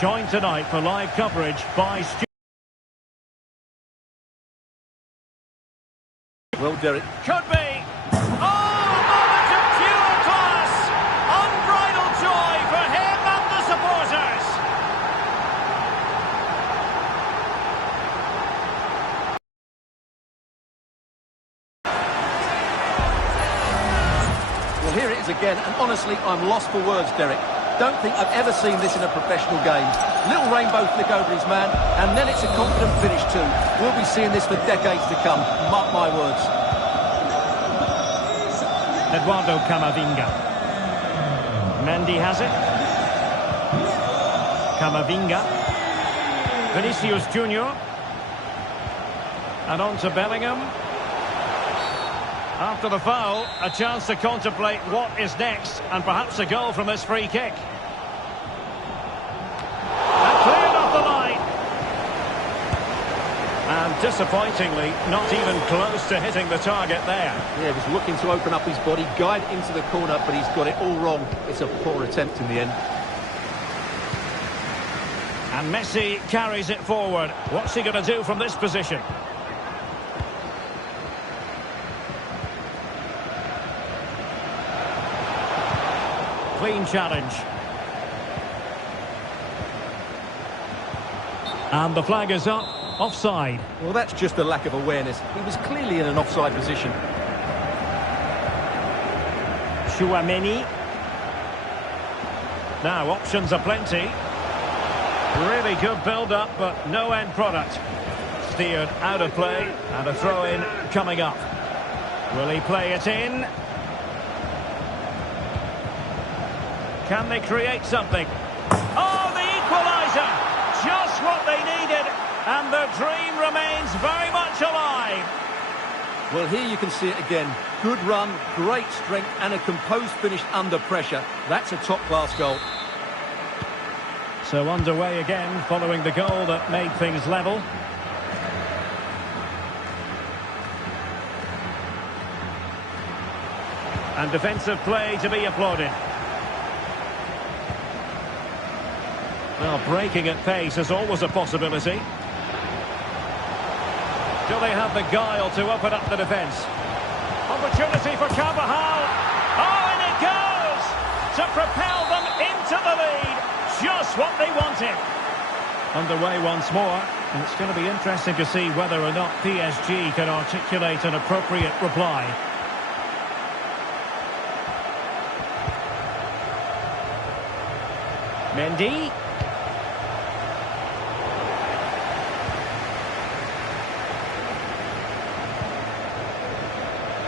joined tonight for live coverage by Well, Derek. Could be. Oh, a moment of pure class. Unbridled joy for him and the supporters. Well, here it is again, and honestly, I'm lost for words, Derek. Don't think I've ever seen this in a professional game. Little rainbow flick over his man, and then it's a confident finish too. We'll be seeing this for decades to come, mark my words. Eduardo Camavinga. Mendy has it. Camavinga. Vinicius Junior. And on to Bellingham. After the foul, a chance to contemplate what is next, and perhaps a goal from this free kick. And cleared off the line. And disappointingly, not even close to hitting the target there. Yeah, he was looking to open up his body, guide into the corner, but he's got it all wrong. It's a poor attempt in the end. And Messi carries it forward. What's he going to do from this position? Clean challenge. And the flag is up. Offside. Well, that's just a lack of awareness. He was clearly in an offside position. Chouameni. Now, options are plenty. Really good build-up, but no end product. Steered out of play, and a throw-in coming up. Will he play it in? Can they create something? Oh, the equaliser! Just what they needed, and the dream remains very much alive. Well, here you can see it again. Good run, great strength, and a composed finish under pressure. That's a top-class goal. So underway again, following the goal that made things level. And defensive play to be applauded. Well, breaking at pace is always a possibility. Do they have the guile to open up the defence? Opportunity for Carvajal. Oh, and it goes! To propel them into the lead. Just what they wanted. Underway once more. And it's going to be interesting to see whether or not PSG can articulate an appropriate reply. Mendy.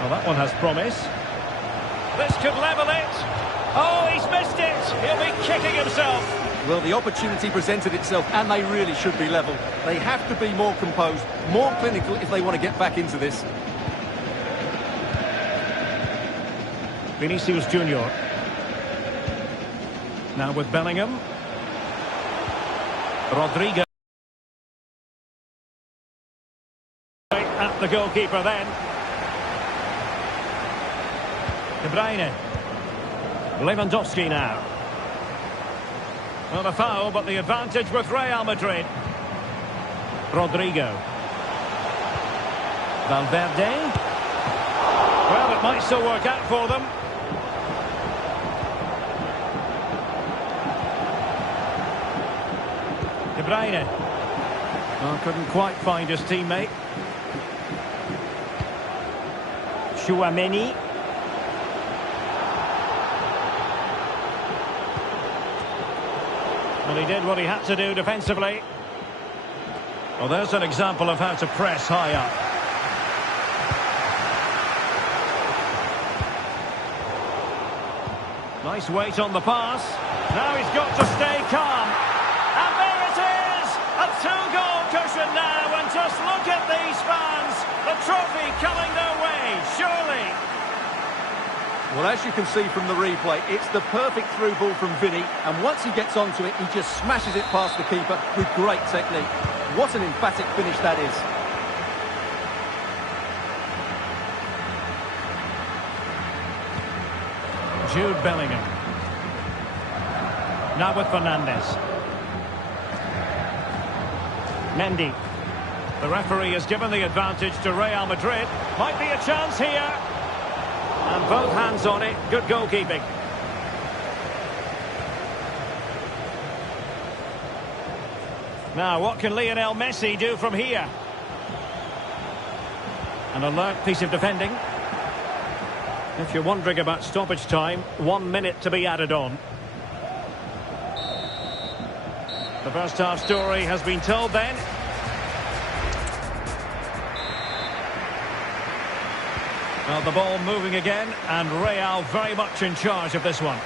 Well, that one has promise. This could level it. Oh, he's missed it. He'll be kicking himself. Well, the opportunity presented itself, and they really should be level. They have to be more composed, more clinical if they want to get back into this. Vinicius Junior. Now with Bellingham. Rodrigo. At the goalkeeper then. De Bruyne. Lewandowski now. Well, a foul, but the advantage with Real Madrid. Rodrigo. Valverde. Well, it might still work out for them. De Bruyne. Well, couldn't quite find his teammate. Chouameni. Well, he did what he had to do defensively. Well, there's an example of how to press high up. Nice weight on the pass. Now he's got to stay calm. And there it is! A two-goal cushion now, and just look at these fans. The trophy coming their way, surely. Well, as you can see from the replay, it's the perfect through ball from Vinny, and once he gets onto it, he just smashes it past the keeper with great technique. What an emphatic finish that is. Jude Bellingham. Now with Fernandes. Mendy. The referee has given the advantage to Real Madrid. Might be a chance here. And both hands on it. Good goalkeeping. Now, what can Lionel Messi do from here? An alert piece of defending. If you're wondering about stoppage time, 1 minute to be added on. The first half story has been told then. Well, the ball moving again, and Real very much in charge of this one.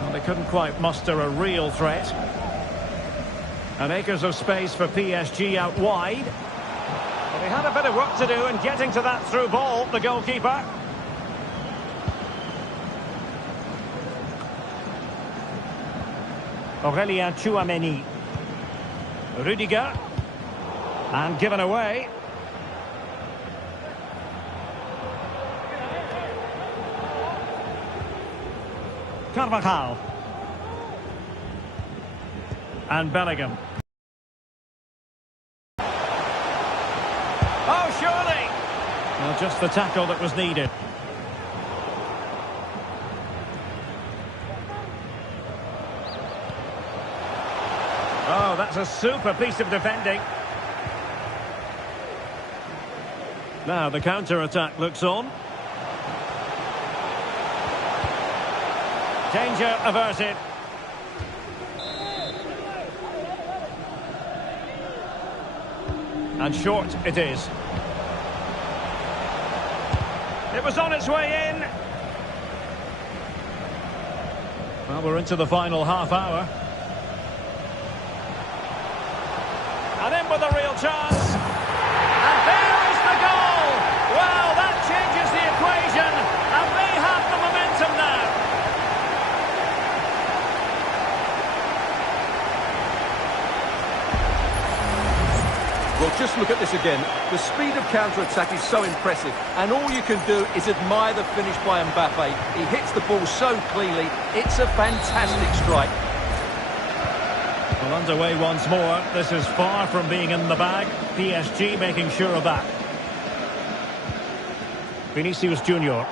Well, they couldn't quite muster a real threat. And acres of space for PSG out wide. Well, he had a bit of work to do in getting to that through ball, the goalkeeper. Aurelien Tchouameni. Rudiger. And given away. Carvajal. And Bellingham. Oh, surely! Well, just the tackle that was needed. Oh, that's a super piece of defending. Now the counter-attack looks on. Danger averted. And short it is. It was on its way in. Well, we're into the final half hour. And in with a real chance. And there is the goal. Well, that changes the equation. And they have the momentum now. Well, just look at this again. The speed of counter-attack is so impressive, and all you can do is admire the finish by Mbappe. He hits the ball so cleanly. It's a fantastic strike. Well, underway once more. This is far from being in the bag. PSG making sure of that. Vinicius Junior.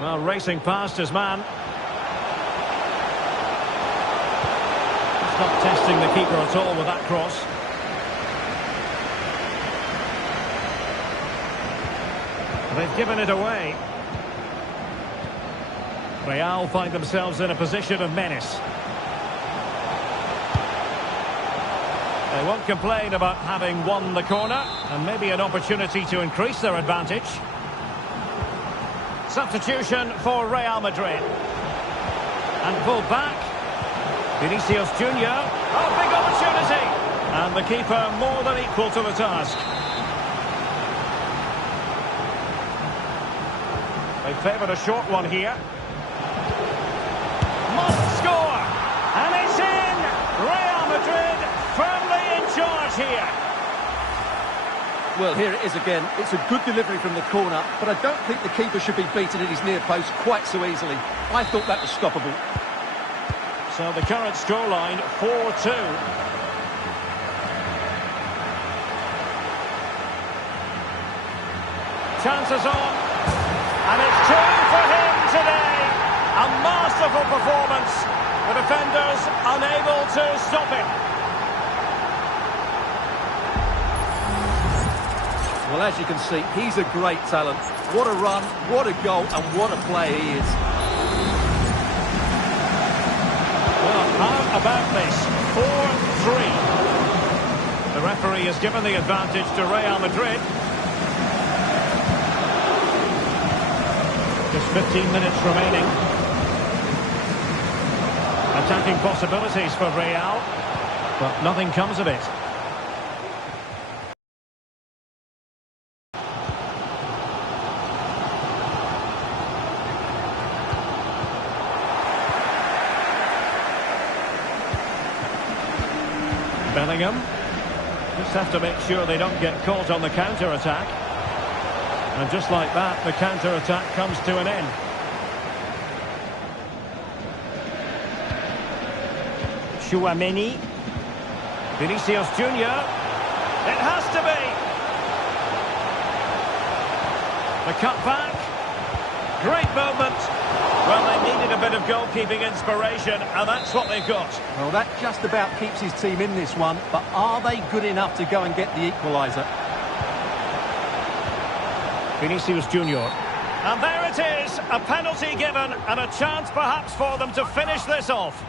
Well, racing past his man. Not testing the keeper at all with that cross. They've given it away. Real find themselves in a position of menace. They won't complain about having won the corner, and maybe an opportunity to increase their advantage. Substitution for Real Madrid. And pulled back. Vinicius Junior. Oh, big opportunity. And the keeper more than equal to the task. They favoured a short one here. Must score. And it's in. Real Madrid firmly in charge here. Well, here it is again. It's a good delivery from the corner, but I don't think the keeper should be beaten at his near post quite so easily. I thought that was stoppable. So the current scoreline, 4-2. Chances on. And it's two for him today. A masterful performance. The defenders unable to stop him. Well, as you can see, he's a great talent. What a run, what a goal, and what a player he is. How about this? 4-3. The referee has given the advantage to Real Madrid. Just 15 minutes remaining. Attacking possibilities for Real, but nothing comes of it. Bellingham. Just have to make sure they don't get caught on the counter-attack. And just like that, the counter-attack comes to an end. Chouameni. Vinicius Junior. It has to be. The cut back. Great movement. Well, they needed a bit of goalkeeping inspiration, and that's what they've got. Well, that just about keeps his team in this one, but are they good enough to go and get the equaliser? Vinicius Junior. And there it is, a penalty given, and a chance perhaps for them to finish this off.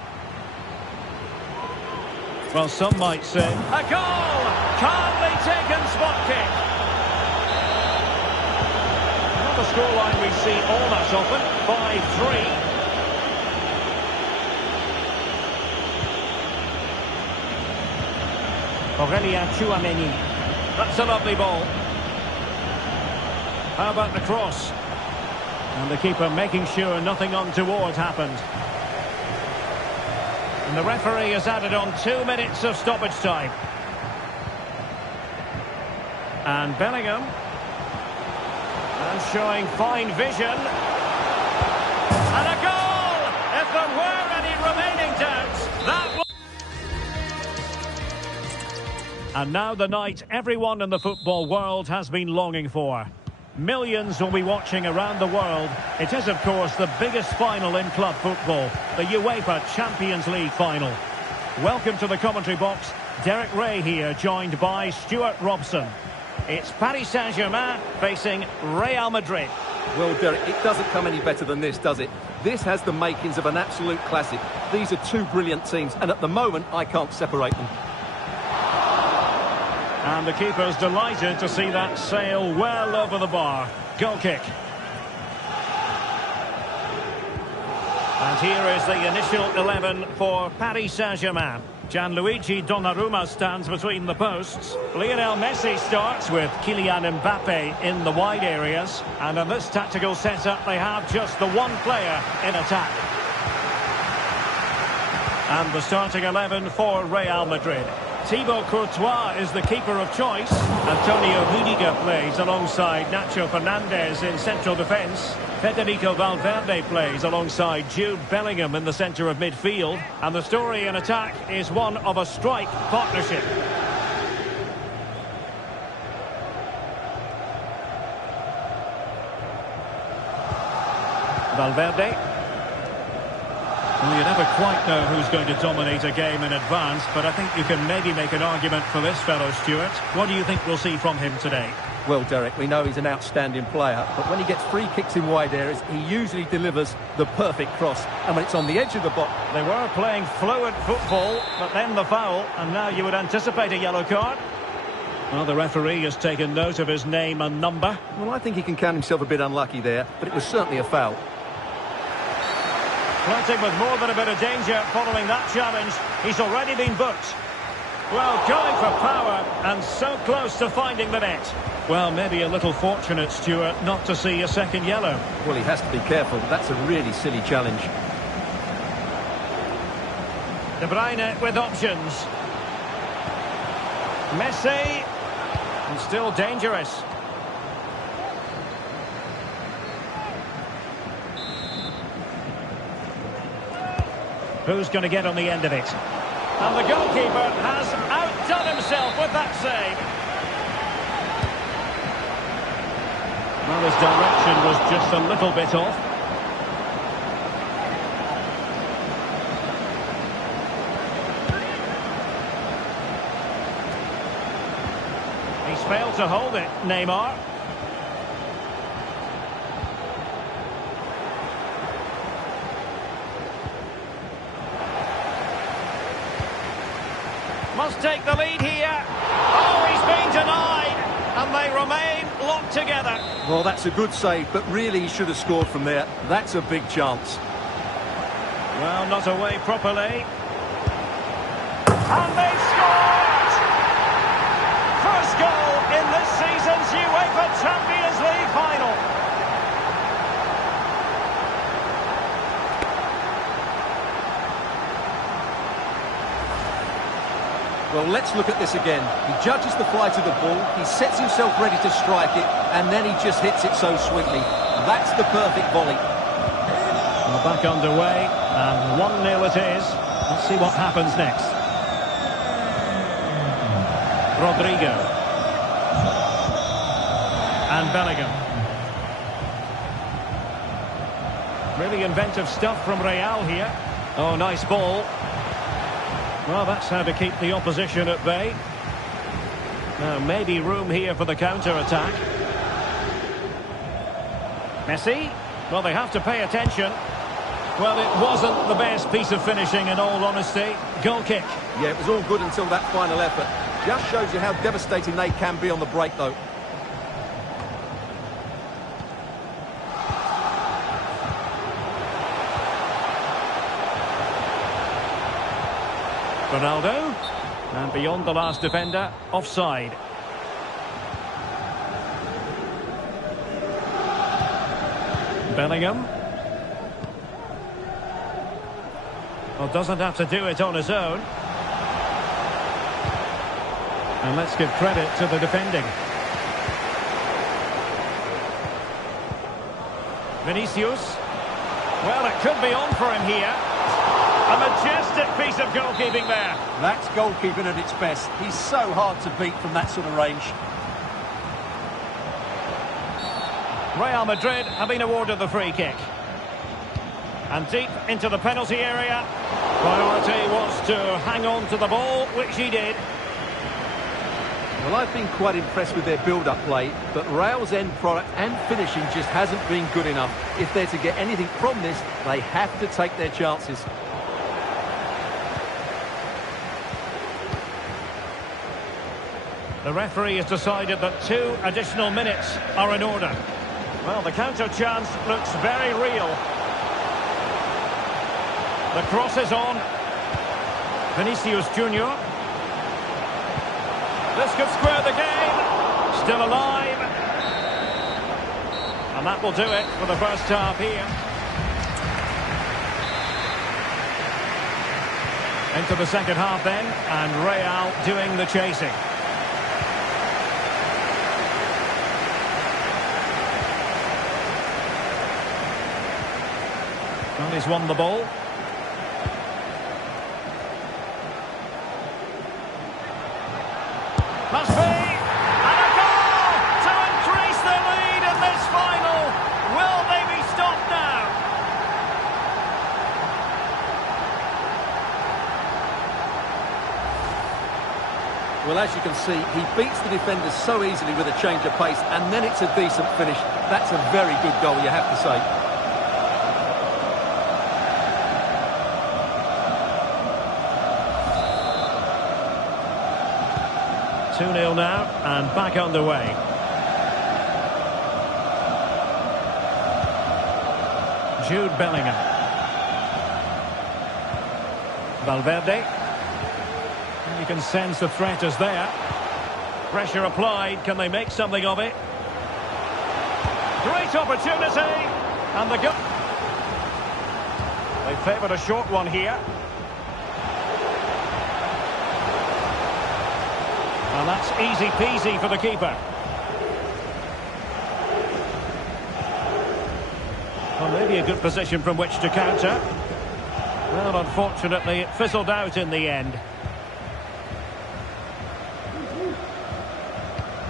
Well, some might say, a goal! Calmly taken spot kick. Not a scoreline we see all that often, 5-3. Aurelien Chouameni. That's a lovely ball. How about the cross? And the keeper making sure nothing untoward happened. And the referee has added on 2 minutes of stoppage time. And Bellingham. And showing fine vision. And a goal! If there were any remaining doubts, that was... And now the night everyone in the football world has been longing for. Millions will be watching around the world. It is, of course, the biggest final in club football, the UEFA Champions League final. Welcome to the commentary box. Derek Ray here, joined by Stuart Robson. It's Paris Saint-Germain facing Real Madrid. Well, Derek, it doesn't come any better than this, does it? This has the makings of an absolute classic. These are two brilliant teams, and at the moment, I can't separate them. And the keeper's delighted to see that sail well over the bar. Goal kick. And here is the initial 11 for Paris Saint-Germain. Gianluigi Donnarumma stands between the posts. Lionel Messi starts with Kylian Mbappe in the wide areas. And in this tactical setup, they have just the one player in attack. And the starting 11 for Real Madrid. Thibaut Courtois is the keeper of choice. Antonio Rudiger plays alongside Nacho Fernandez in central defence. Federico Valverde plays alongside Jude Bellingham in the centre of midfield. And the story in attack is one of a strike partnership. Valverde. Well, you never quite know who's going to dominate a game in advance, but I think you can maybe make an argument for this fellow, Stuart. What do you think we'll see from him today? Well, Derek, we know he's an outstanding player, but when he gets free kicks in wide areas, he usually delivers the perfect cross. And when it's on the edge of the box... They were playing fluent football, but then the foul, and now you would anticipate a yellow card. Well, the referee has taken note of his name and number. Well, I think he can count himself a bit unlucky there, but it was certainly a foul. Flirting with more than a bit of danger following that challenge. He's already been booked. Well, going for power and so close to finding the net. Well, maybe a little fortunate, Stuart, not to see a second yellow. Well, he has to be careful. That's a really silly challenge. De Bruyne with options. Messi. And still dangerous. Who's going to get on the end of it? And the goalkeeper has outdone himself with that save. Well, his direction was just a little bit off. He's failed to hold it, Neymar. Must take the lead here. Oh, he's been denied. And they remain locked together. Well, that's a good save, but really he should have scored from there. That's a big chance. Well, not away properly. And they've scored! First goal in this season's UEFA Champions League final. Well, let's look at this again. He judges the flight of the ball, he sets himself ready to strike it, and then he just hits it so sweetly. That's the perfect volley. Well, back underway, and 1-0 it is. Let's see what happens next. Rodrigo. And Bellingham. Really inventive stuff from Real here. Oh, nice ball. Well, that's how to keep the opposition at bay. Now, maybe room here for the counter-attack. Messi. Well, they have to pay attention. Well, it wasn't the best piece of finishing, in all honesty. Goal kick. Yeah, it was all good until that final effort. Just shows you how devastating they can be on the break, though. Ronaldo, and beyond the last defender, offside. Bellingham. Well, doesn't have to do it on his own. And let's give credit to the defending. Vinicius. Well, it could be on for him here. A majestic piece of goalkeeping there. That's goalkeeping at its best. He's so hard to beat from that sort of range. Real Madrid have been awarded the free kick. And deep into the penalty area. Priority was to hang on to the ball, which he did. Well, I've been quite impressed with their build-up play, but Real's end product and finishing just hasn't been good enough. If they're to get anything from this, they have to take their chances. The referee has decided that 2 additional minutes are in order. Well, the counter chance looks very real. The cross is on. Vinicius Junior. This could square the game. Still alive. And that will do it for the first half here. Into the second half then, and Real doing the chasing. Well, he's won the ball. Must be! And a goal to increase the lead in this final. Will they be stopped now? Well, as you can see, he beats the defenders so easily with a change of pace, and then it's a decent finish. That's a very good goal, you have to say. 2-0 now, and back underway. Jude Bellingham. Valverde. And you can sense the threat is there. Pressure applied. Can they make something of it? Great opportunity. And the goal. They favoured a short one here. And that's easy peasy for the keeper. Well, maybe a good position from which to counter. Well, unfortunately, it fizzled out in the end.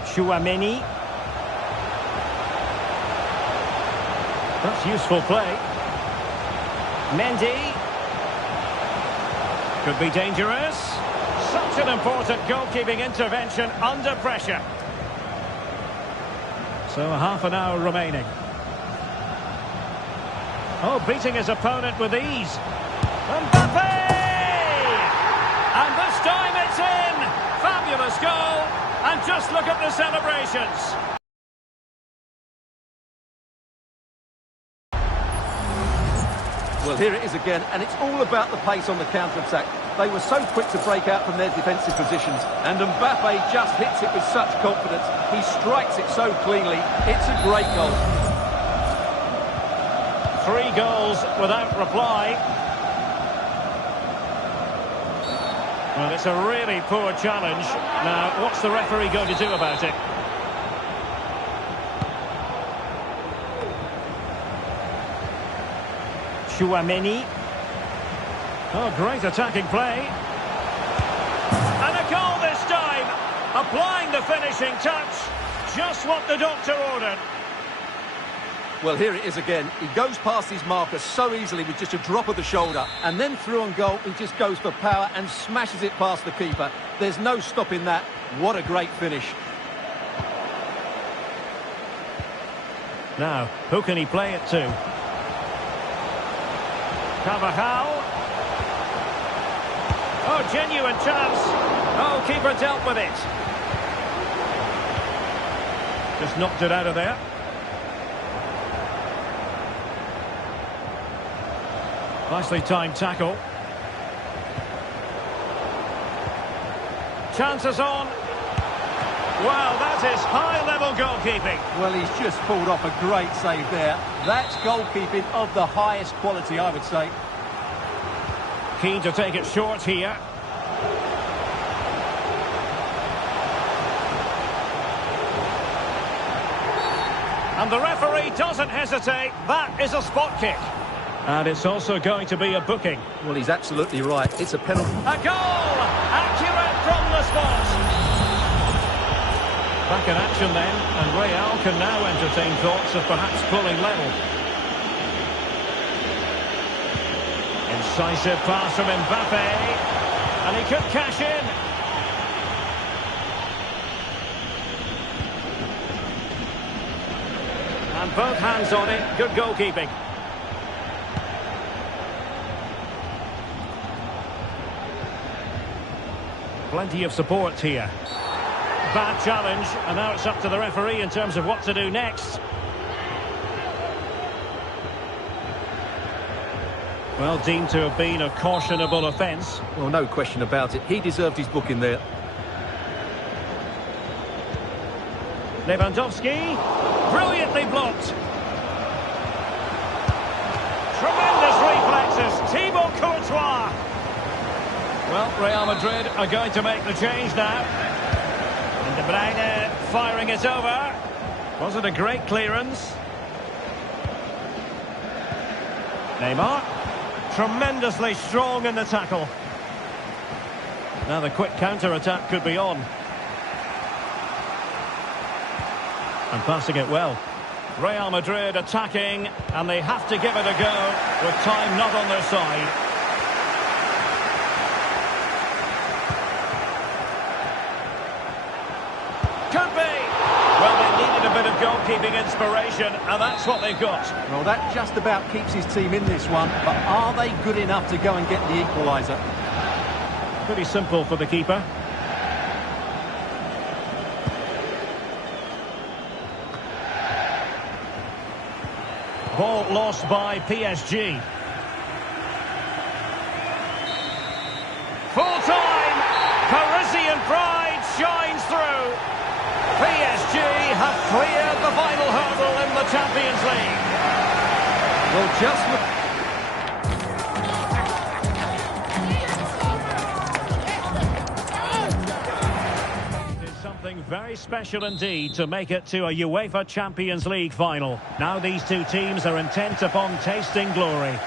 Chouameni. That's useful play. Mendy. Could be dangerous. Such an important goalkeeping intervention under pressure. So half an hour remaining. Oh, beating his opponent with ease. Mbappe! And this time it's in! Fabulous goal! And just look at the celebrations. Well, here it is again, and it's all about the pace on the counter-attack. They were so quick to break out from their defensive positions, and Mbappe just hits it with such confidence. He strikes it so cleanly. It's a great goal. 3 goals without reply. Well, it's a really poor challenge. Now, what's the referee going to do about it? Chouameni. Oh, great attacking play. And a goal this time. Applying the finishing touch. Just what the doctor ordered. Well, here it is again. He goes past his marker so easily with just a drop of the shoulder. And then through on goal, he just goes for power and smashes it past the keeper. There's no stopping that. What a great finish. Now, who can he play it to? Carvajal. Oh, genuine chance. Oh, keeper dealt with it. Just knocked it out of there. Nicely timed tackle. Chances on. Wow, that is high-level goalkeeping. Well, he's just pulled off a great save there. That's goalkeeping of the highest quality, I would say. Keen to take it short here. And the referee doesn't hesitate. That is a spot kick. And it's also going to be a booking. Well, he's absolutely right. It's a penalty. A goal! Accurate from the spot. Back in action then, and Real can now entertain thoughts of perhaps pulling level. Incisive pass from Mbappe. And he could cash in. And both hands on it. Good goalkeeping. Plenty of support here. Bad challenge, and now it's up to the referee in terms of what to do next. Well, deemed to have been a cautionable offence. Well, no question about it. He deserved his booking there. Lewandowski, brilliantly blocked. Tremendous reflexes, Thibaut Courtois. Well, Real Madrid are going to make the change now. And De Bruyne firing it over. Was it a great clearance? Neymar, tremendously strong in the tackle. Now the quick counter-attack could be on. And passing it well. Real Madrid attacking, and they have to give it a go with time not on their side. Could be. Well, they needed a bit of goalkeeping inspiration, and that's what they've got. Well, that just about keeps his team in this one, but are they good enough to go and get the equaliser? Pretty simple for the keeper. Ball lost by PSG. Full time. Parisian pride shines through. PSG have cleared the final hurdle in the Champions League. Well, just look. Very special indeed to make it to a UEFA Champions League final. Now these two teams are intent upon tasting glory.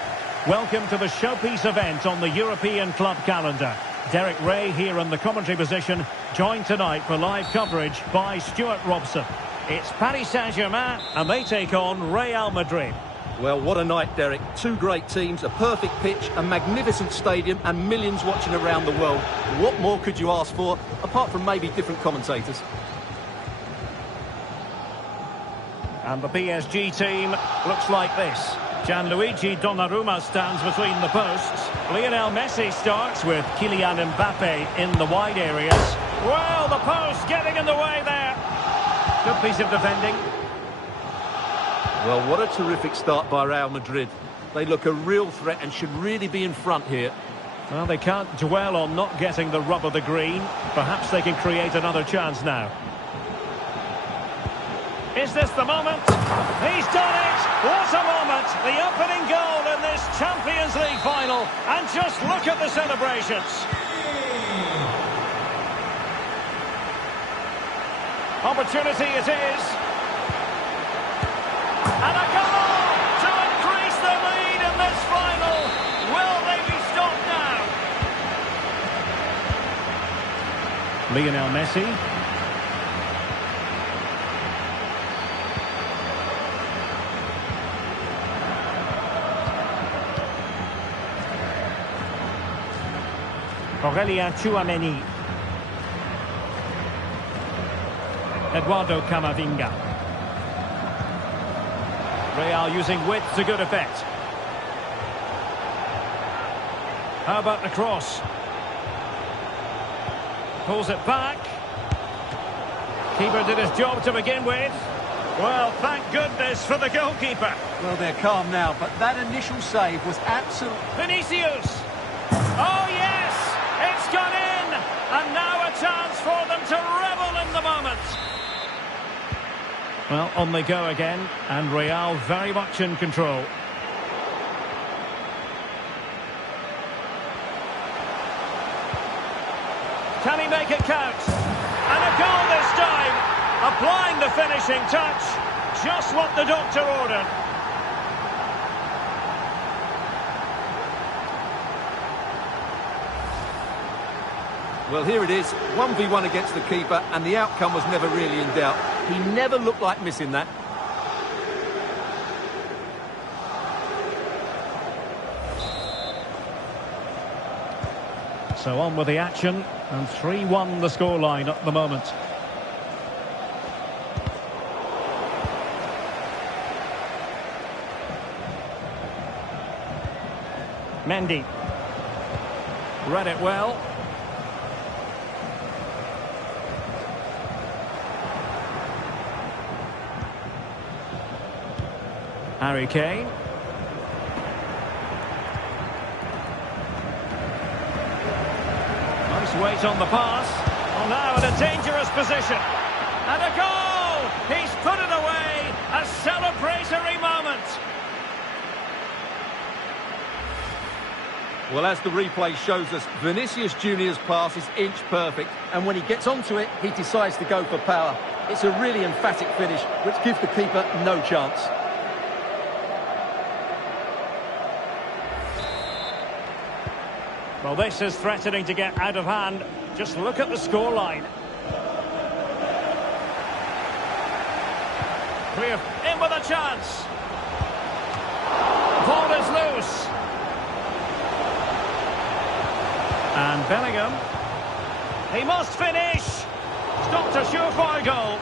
Welcome to the showpiece event on the European club calendar. Derek Ray here in the commentary position, joined tonight for live coverage by Stuart Robson. It's Paris Saint-Germain and they take on Real Madrid. Well, what a night, Derek. Two great teams, a perfect pitch, a magnificent stadium and millions watching around the world. What more could you ask for, apart from maybe different commentators? And the PSG team looks like this. Gianluigi Donnarumma stands between the posts. Lionel Messi starts with Kylian Mbappe in the wide areas. Well, the post getting in the way there. Good piece of defending. Well, what a terrific start by Real Madrid. They look a real threat and should really be in front here. Well, they can't dwell on not getting the rub of the green. Perhaps they can create another chance now. Is this the moment? He's done it! What a moment! The opening goal in this Champions League final. And just look at the celebrations. Opportunity it is. And a goal to increase the lead in this final. Will they be stopped now? Lionel Messi. Aurelien Tchouameni. Eduardo Camavinga. Real using width to good effect. How about the cross? Pulls it back. Keeper did his job to begin with. Well, thank goodness for the goalkeeper. Well, they're calm now, but that initial save was absolute. Vinicius. Oh, yes! It's gone in! And now a chance for them to revel in the moment. Well, on they go again, and Real very much in control. Can he make it count? And a goal this time! Applying the finishing touch. Just what the doctor ordered. Well, here it is, 1v1 against the keeper, and the outcome was never really in doubt. He never looked like missing that. So on with the action, and 3-1 the scoreline at the moment. Mendy. Read it well. Harry Kane. Nice weight on the pass. Well, now in a dangerous position. And a goal! He's put it away. A celebratory moment. Well, as the replay shows us, Vinicius Junior's pass is inch perfect. And when he gets onto it, he decides to go for power. It's a really emphatic finish, which gives the keeper no chance. Well, this is threatening to get out of hand. Just look at the scoreline. Clear in with a chance. Ball is loose. And Bellingham. He must finish. Stopped a surefire goal.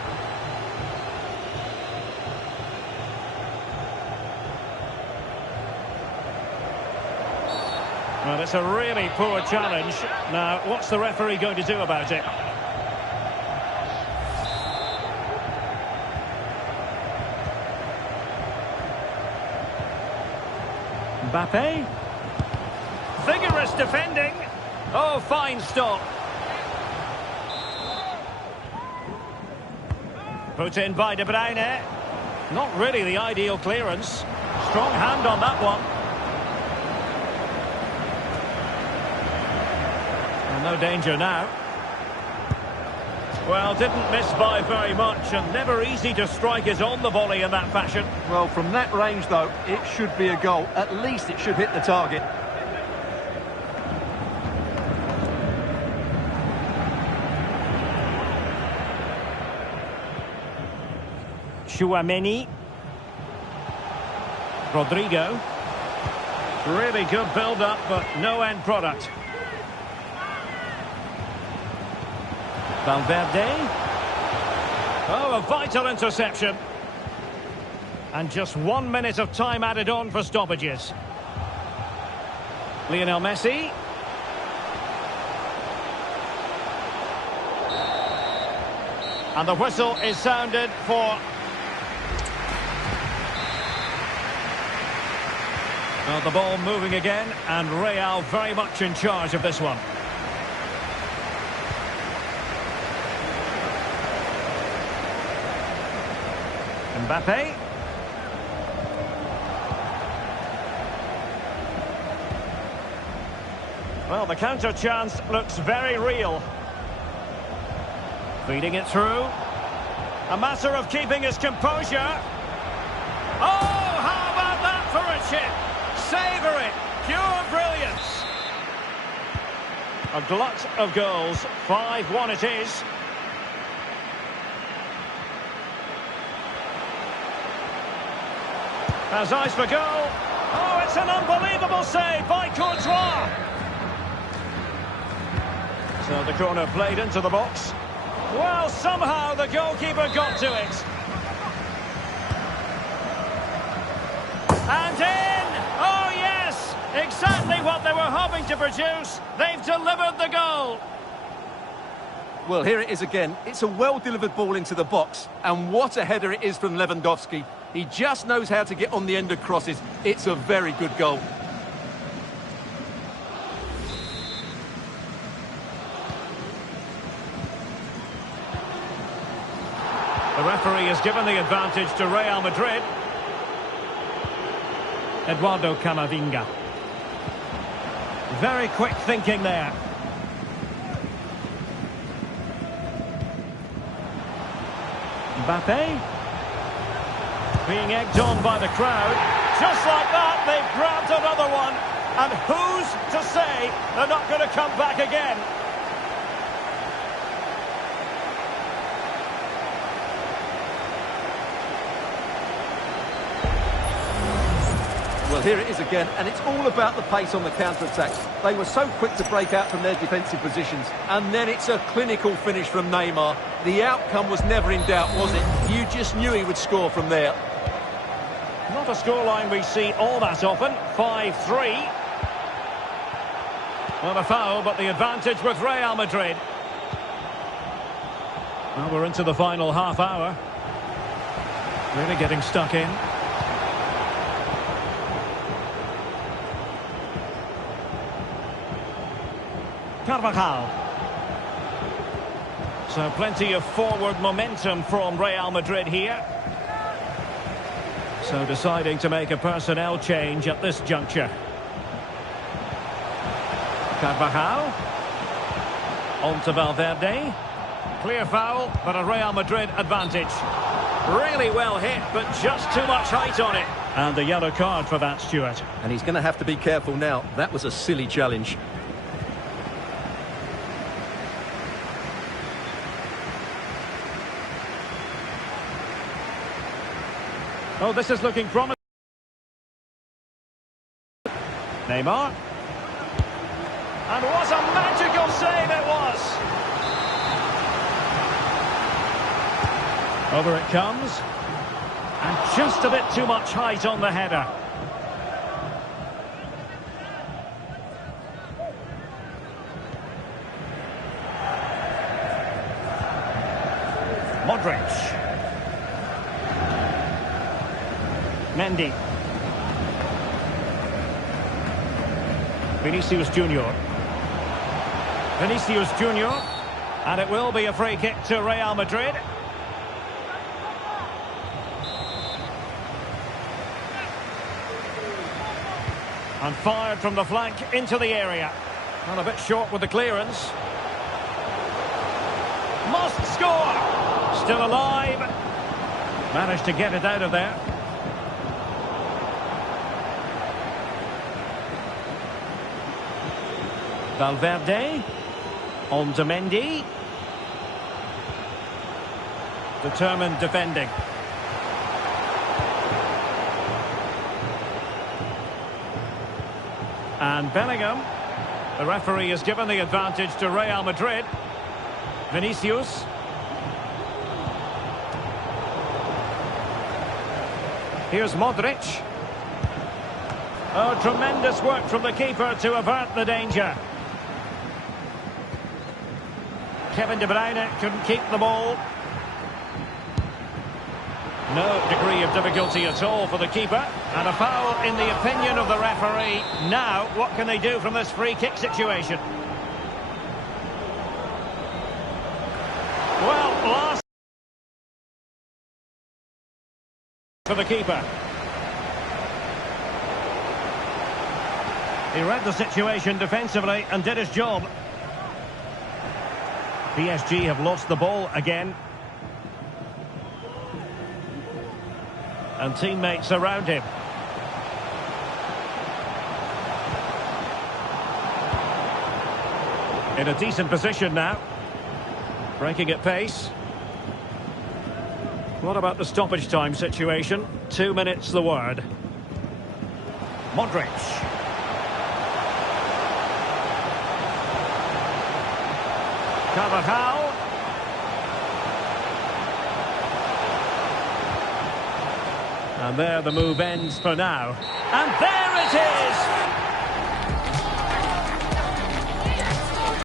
Well, it's a really poor challenge. Now, what's the referee going to do about it? Mbappe. Vigorous defending. Oh, fine stop. Put in by De Bruyne. Not really the ideal clearance. Strong hand on that one. No danger now. Well, didn't miss by very much, and never easy to strike it on the volley in that fashion. Well, from that range, though, it should be a goal. At least it should hit the target. Tchouameni. Rodrigo. Really good build-up, but no end product. Valverde. Oh, a vital interception. And just 1 minute of time added on for stoppages. Lionel Messi. And the whistle is sounded for... Well, the ball moving again, and Real very much in charge of this one. Mbappe. Well, the counter chance looks very real. Feeding it through. A matter of keeping his composure. Oh, how about that for a chip? Savour it. Pure brilliance. A glut of goals. 5-1 it is. Has eyes for goal. Oh, it's an unbelievable save by Courtois. So the corner played into the box. Well, somehow the goalkeeper got to it. And in! Oh, yes! Exactly what they were hoping to produce. They've delivered the goal. Well, here it is again. It's a well-delivered ball into the box. And what a header it is from Lewandowski. He just knows how to get on the end of crosses. It's a very good goal. The referee has given the advantage to Real Madrid. Eduardo Camavinga. Very quick thinking there. Mbappe. Being egged on by the crowd. Just like that, they've grabbed another one. And who's to say they're not going to come back again? Well, here it is again, and it's all about the pace on the counter-attack. They were so quick to break out from their defensive positions, and then it's a clinical finish from Neymar. The outcome was never in doubt, was it? You just knew he would score from there. Not a scoreline we see all that often. 5-3. Not a foul, but the advantage with Real Madrid. Well, we're into the final half hour. Really getting stuck in. Carvajal. So plenty of forward momentum from Real Madrid here. So deciding to make a personnel change at this juncture. Carvajal. On to Valverde. Clear foul, but a Real Madrid advantage. Really well hit, but just too much height on it. And the yellow card for that, Stuart. And he's going to have to be careful now. That was a silly challenge. Oh, this is looking promising. Neymar. And what a magical save it was. Over it comes. And just a bit too much height on the header. Modric. Mendy. Vinicius Junior. Vinicius Junior. And it will be a free kick to Real Madrid. And fired from the flank into the area. And a bit short with the clearance. Must score! Still alive. Managed to get it out of there. Valverde. On to Mendy. Determined defending. And Bellingham. The referee has given the advantage to Real Madrid. Vinicius. Here's Modric. Oh, tremendous work from the keeper to avert the danger. Kevin De Bruyne couldn't keep the ball. No degree of difficulty at all for the keeper. And a foul in the opinion of the referee. Now, what can they do from this free kick situation? Well, last for the keeper. He read the situation defensively and did his job. PSG have lost the ball again. And teammates around him. In a decent position now. Breaking at pace. What about the stoppage time situation? 2 minutes the word. Modric. Carvajal. And there the move ends for now. And there it is!